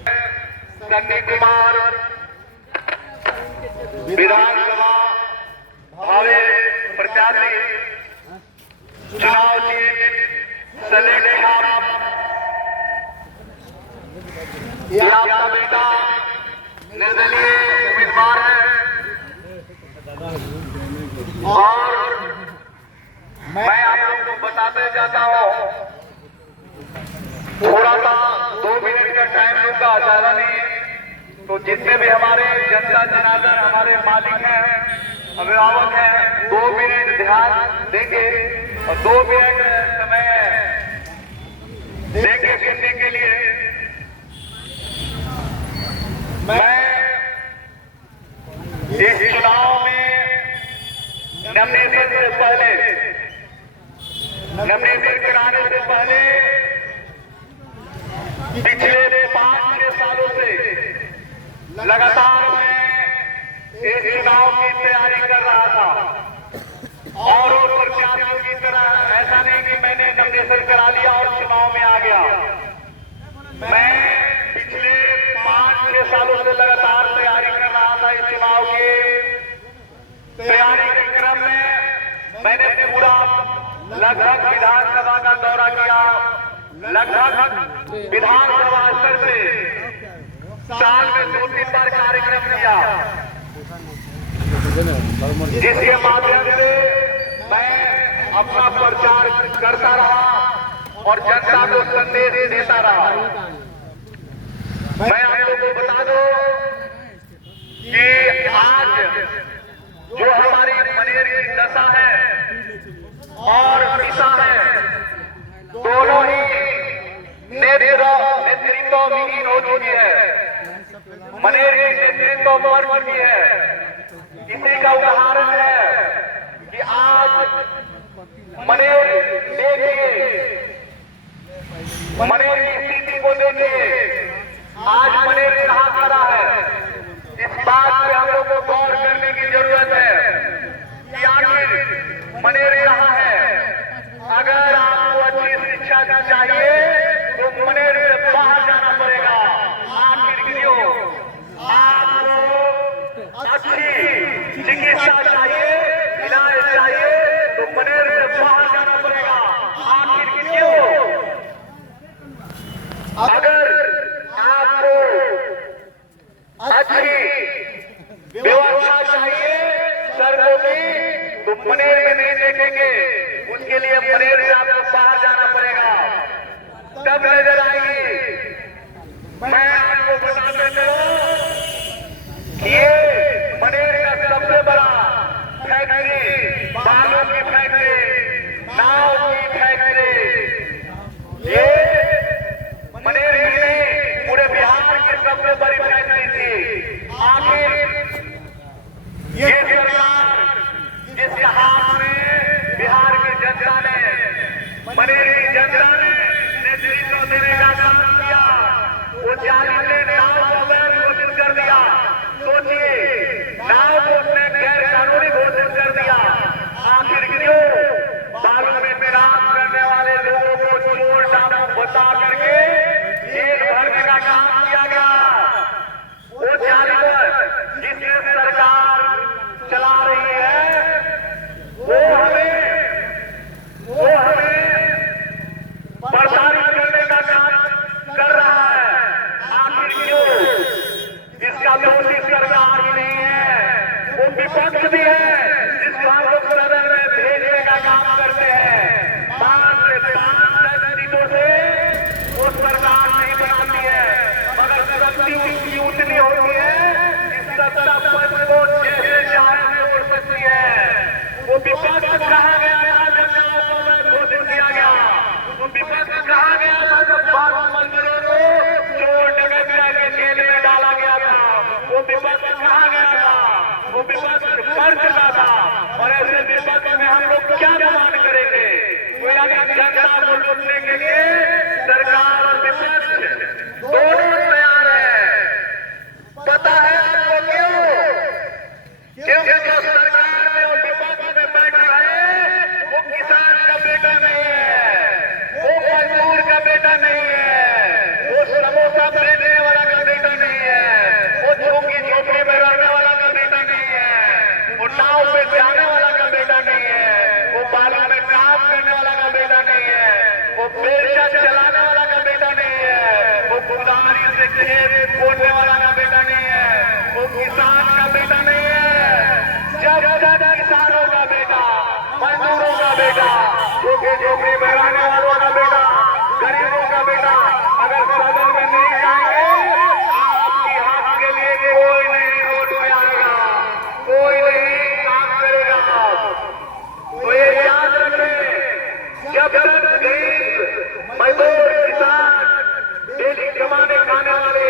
सन्नी कुमार विधानसभा भावे प्रत्याशी चुनाव जीत सेलेक्ट आपका बेटा निर्दलीय उम्मीदवार है और मैं आप लोगों को बताते जाता हूँ, थोड़ा सा 2 मिनट का टाइम लूंगा, ज्यादा नहीं। तो जितने भी हमारे जनता जनार्दन हमारे मालिक हैं, अभिभावक हैं, 2 मिनट ध्यान देंगे और 2 मिनट समय देंगे सुनने के लिए। मैं इस चुनाव में नॉमिनेशन से पहले, नॉमिनेशन कराने से पहले पिछले 5-6 सालों से लगातार मैं इस चुनाव की तैयारी कर रहा था और प्रत्याशियों की तरह ऐसा नहीं कि मैंने नॉमिनेशन करा लिया और चुनाव में आ गया। मैं पिछले 5-6 सालों से लगातार तैयारी कर रहा था। इस चुनाव की तैयारी के क्रम में मैंने पूरा लगभग विधानसभा का दौरा किया, लगभग विधानसभा स्तर से साल में 2-3 बार कार्यक्रम किया, जिसके माध्यम से मैं अपना प्रचार करता रहा और जनता को संदेश देता रहा। मैं आप लोगों को बता दूं कि आज जो हमारी मनेर की दशा है और दिशा है, दोनों ही नेतृत्व विहीन हो चुकी है। मनेर की नेतृत्व मर चुकी है। इसी का उदाहरण है कि आज मनेर देखिए, मनेर की स्थिति को देखिए, आज मनेर कहां खड़ा है। इस बात पे हम लोग को गौर करने की जरूरत है कि आखिर मनेर कहां है। अगर आपको अच्छी शिक्षा चाहिए तो मनेर से बाहर जाना पड़ेगा। आखिर क्यों? आपको अच्छी चिकित्सा चाहिए, इलाज चाहिए तो मनेर से बाहर जाना पड़ेगा। आखिर क्यों? अगर आपको अच्छी व्यवस्था चाहिए सड़कों की तो मनेर में नहीं देखेंगे, उसके लिए मनेर से आपको बाहर जाना पड़ेगा, तब नजर आएगी। मैं आपको बता देता हूं कि ये मनेर का सबसे बड़ा फैक्ट्री, बालू की फैक्ट्री, नाव की फैक्ट्री, ये मनेर की नहीं पूरे बिहार की सबसे बड़ी फैक्ट्री थी। आखिर ये सरकार जिसके हाथ में बिहार की जनता ने, मनेर की जनता ने नेतृत्व देने का काम किया, वो जाली ने नाव को अवैध घोषित कर दिया। सोचिए, नाव को उसने गैर कानूनी घोषित कर दिया। आखिर क्यों? बालू में निराश करने वाले लोगों को चोर डाकू बता करके जेल भरने का काम किया गया। वो जाली जिसने सरकार चला रही है वो हमें प्रसारित करने का काम कर रहा है। आखिर क्यों? इसका दोषी सरकार ही नहीं है, वो विपक्ष भी है, जिसको हम लोग सदन में भेजने का काम करते हैं। 5 से 5 सीटों से वो सरकार नहीं बनाती है, मगर शक्ति उसकी उतनी होती है कि सत्ता पद को जैसे चाहे छोड़ सकती है। वो विपक्ष कहा गया था, जनता को घोषित किया गया। वो विपक्ष कहा गया था जब 12 मंत्रियों को चोर डकैत के जेल में डाला गया था। वो विपक्ष कहा गया था, वो विपक्ष कर चुका था। और ऐसे विपक्ष में हम लोग क्या निर्माण करेंगे? जनता को लूटने के लिए सरकार और विपक्ष दोनों तैयार है। पता है आपको क्यों? क्योंकि जो सरकार में और विपक्ष में बैठा है वो किसान का बेटा नहीं है, वो मजदूर का बेटा नहीं है, वो समोसा बेचने वाला से खेत बोने वाला का बेटा नहीं है, वो किसान का बेटा नहीं है। जब तक किसानों का बेटा, मजदूरों का बेटा, झोंके झोंपड़ी में रहने वालों का बेटा, गरीबों का बेटा अगर सदन में नहीं आएंगे, आपकी हक के लिए कोई नहीं वोट में आएगा, कोई नहीं काम करेगा। तो ये याद रखें, जब तक गरीब मजदूर किसान दिल्ली कमाने खाने वाले,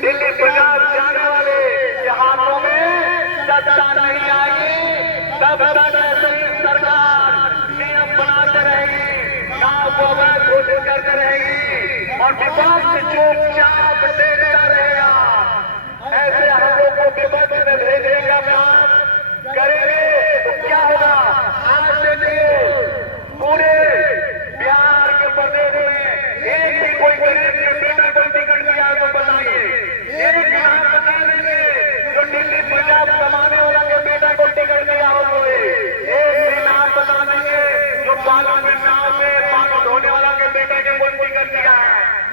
दिल्ली प्रचार जाने वाले के हाथों में सत्ता नहीं आएगी, तब तक ऐसे ही सरकार नियम बनाते रहेगी, गांव को अवैध घोषित करते रहेगी और विपक्ष चुपचाप देखता रहेगा। ऐसे हम लोग को विपक्ष में भेजेगा, काम करेंगे तो क्या होगा? आज देखिए पूरे बिहार के प्रदेश में एक भी कोई गरीब के बेटा को टिकट दिया तो बताइए, एक नाम बता देंगे जो दिल्ली पंजाब कमाने वाला के बेटा को टिकट दिया हो, कोई एक भी नाम बता देंगे जो पालन में नाव में पानी धोने वाला के बेटे के को टिकट दिया है?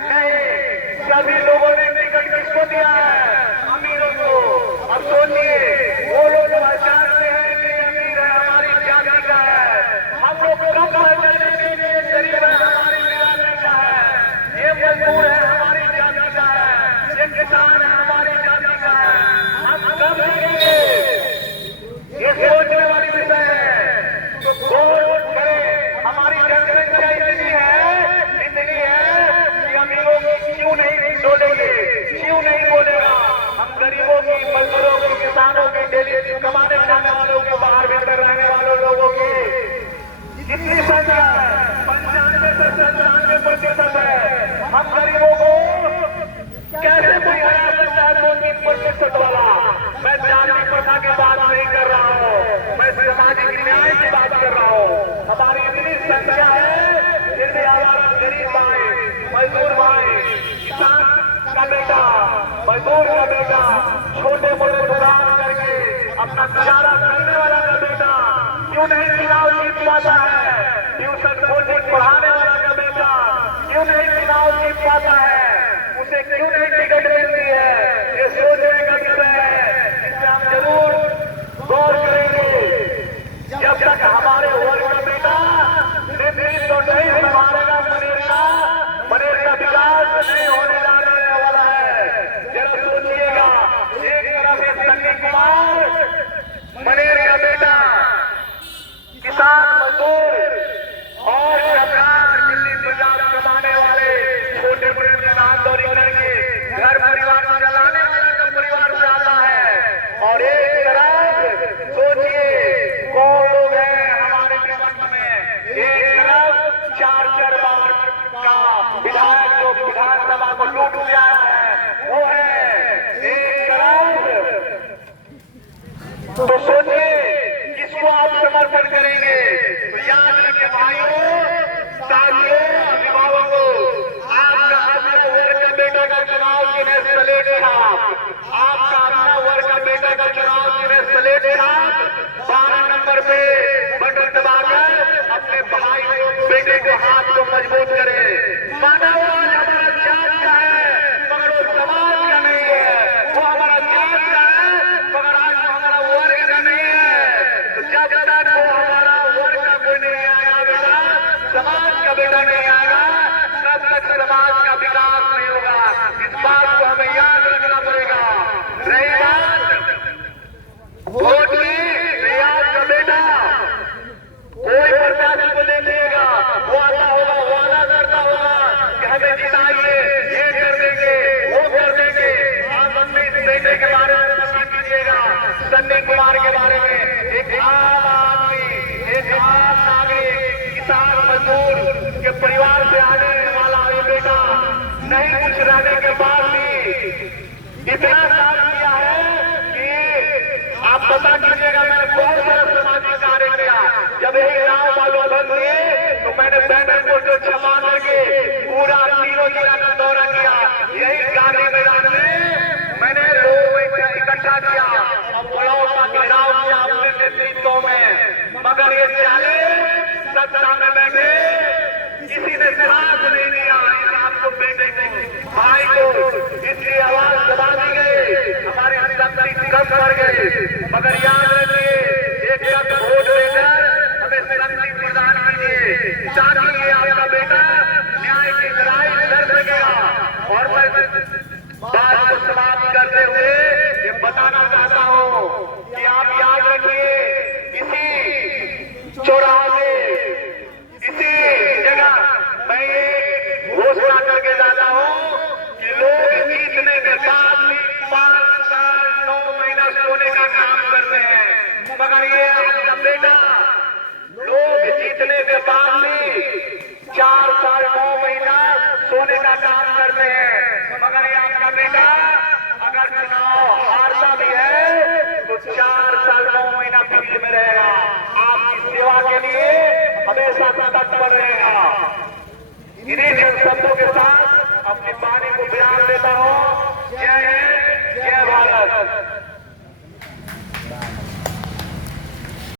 नहीं, सभी लोगों ने टिकट किसको दिया है? अमीरों को। अब सोचिए, वो लोग पहचानते हैं कि अमीर है हमारी जाति का है, हम लोग कब पहचानेंगे कि ये गरीब है हमारी जाति का है, ये मजदूर है हमारी जाति का है, ये किसान है हमारी जाति का है? हम कब देखेंगे? ये सोचने वाली विषय है। तो वोट करें। हमारी जनसंख्या इतनी है कि अमीरों की क्यों नहीं डोलेंगे, क्यों नहीं बोलेगा? हम गरीबों की, मजदूरों की, किसानों की, डेली कमाने खाने वालों के, बाहर भीतर रहने वालों लोगों की कितनी संख्या है? 95 से 97% है। हम गरीबों को कैसे कोई हरा सकता है? 2-3% वाला। मैं जाति प्रथा की बात नहीं कर रहा हूँ, मैं सामाजिक न्याय की बात कर रहा हूँ। हमारी इतनी संख्या है, फिर भी आवाज गरीब भाई, मजदूर भाई, किसान का बेटा, मजदूर का बेटा, छोटे मोटे दुकान करके अपना गुजारा करने वाला का बेटा क्यों नहीं चुनाव जीत पाता है? ट्यूशन कोचिंग पढ़ाने वाला का बेटा क्यों नहीं चुनाव जीत पाता है? उसे क्यों नहीं टिकट मिलती है? ये सोचने का विषय है, जिससे हम जरूर गौर करेंगे। जब तक हमारे वर्ग का बेटा नेतृत्व नहीं संभालेगा, मनेर का विकास नहीं होने जाने वाला है। जरा सोचिएगा, एक तरफ है सन्नी कुमार, मनेर का बेटा, किसान मजदूर और सरकार दिल्ली पंजाब कमाने वाले छोटे बड़े किसान दौरी करके घर परिवार चलाने वाला का परिवार से आता है। और एक तरफ सोचिए कौन लोग हैं हमारे विपक्ष में, एक तरफ 4 बार का विधायक जो विधानसभा को लूट लिया है वो है एक तरफ। तो सोचिए किसको आप समर्थन करेंगे? तो याद रखिए भाइयों, साथियों, अभिभावकों, आपका अपना वर्ग का बेटा का चुनाव जिन्हें सलेट था, आपका अपना वर्ग का बेटा का चुनाव जिन्हें सलेट था, 12 नंबर पे बटन दबाकर अपने भाई बेटे को हाथ को मजबूत करे। मानववाद हमारा जात का है मगर वो समाज का नहीं है, वो हमारा जात का है मगर आज हमारा वर्ग का नहीं है। तो जब तक वो हमारा वर्ग का कोई नहीं आएगा बेटा, समाज का बेटा नहीं आएगा, तब तक समाज का विकास नहीं होगा। इस बात को हमें याद रखना पड़ेगा। रही बात वोट की, रियाज का बेटा कोई प्रत्याशी को देखिएगा, वो आता होगा, वादा करता होगा कि हमें जिताइए, ये कर देंगे, वो कर देंगे। आप अपने इस बेटे के बारे में पता कीजिएगा, सन्नी कुमार के बारे में। एक आम आदमी, एक आम नागरिक, किसान मजदूर के परिवार से आने वाला ये बेटा नहीं कुछ रहने के बाद भी इतना काम किया है कि आप पता कीजिएगा मैंने बहुत सारा सामाजिक कार्य किया। जब यही गाँव वालों बंद हुए तो मैंने बैनर को जो छपा करके पूरा तीनों जिला का दौरा किया। यही गांधी मैदान में मैंने लोगों को इकट्ठा किया और पुलाव का घेराव किया अपने नेतृत्व में। मगर ये चाले सत्ता में बैठे किसी ने साथ नहीं दिया। आपको बेटे को, भाई महसूस, इसकी आवाज दबा दी गई, हमारी शक्ति कम पड़ गई। मगर याद रखिए, एक शब्द वोट देकर हमें शक्ति प्रदान कीजिए, ताकि ये आपका बेटा न्याय की लड़ाई लड़ सकेगा। और मैं बात को समाप्त करते हुए ये बताना चाहता हूँ कि आप याद रखिए, इसी चौराहे इसी जगह मैं ये घोषणा करके जाता हूँ कि लोग जीतने के बाद 5 साल 9 महीना सोने का काम करते हैं, मगर ये आपका बेटा लोग जीतने के बाद भी 4 साल 9 महीना सोने का काम करते हैं, मगर ये आपका बेटा अगर चुनाव हारता भी है तो 4 साल 9 महीना फील्ड में रहेगा, आपकी सेवा के लिए हमेशा तत्पर रहेगा। इन्हीं शब्दों के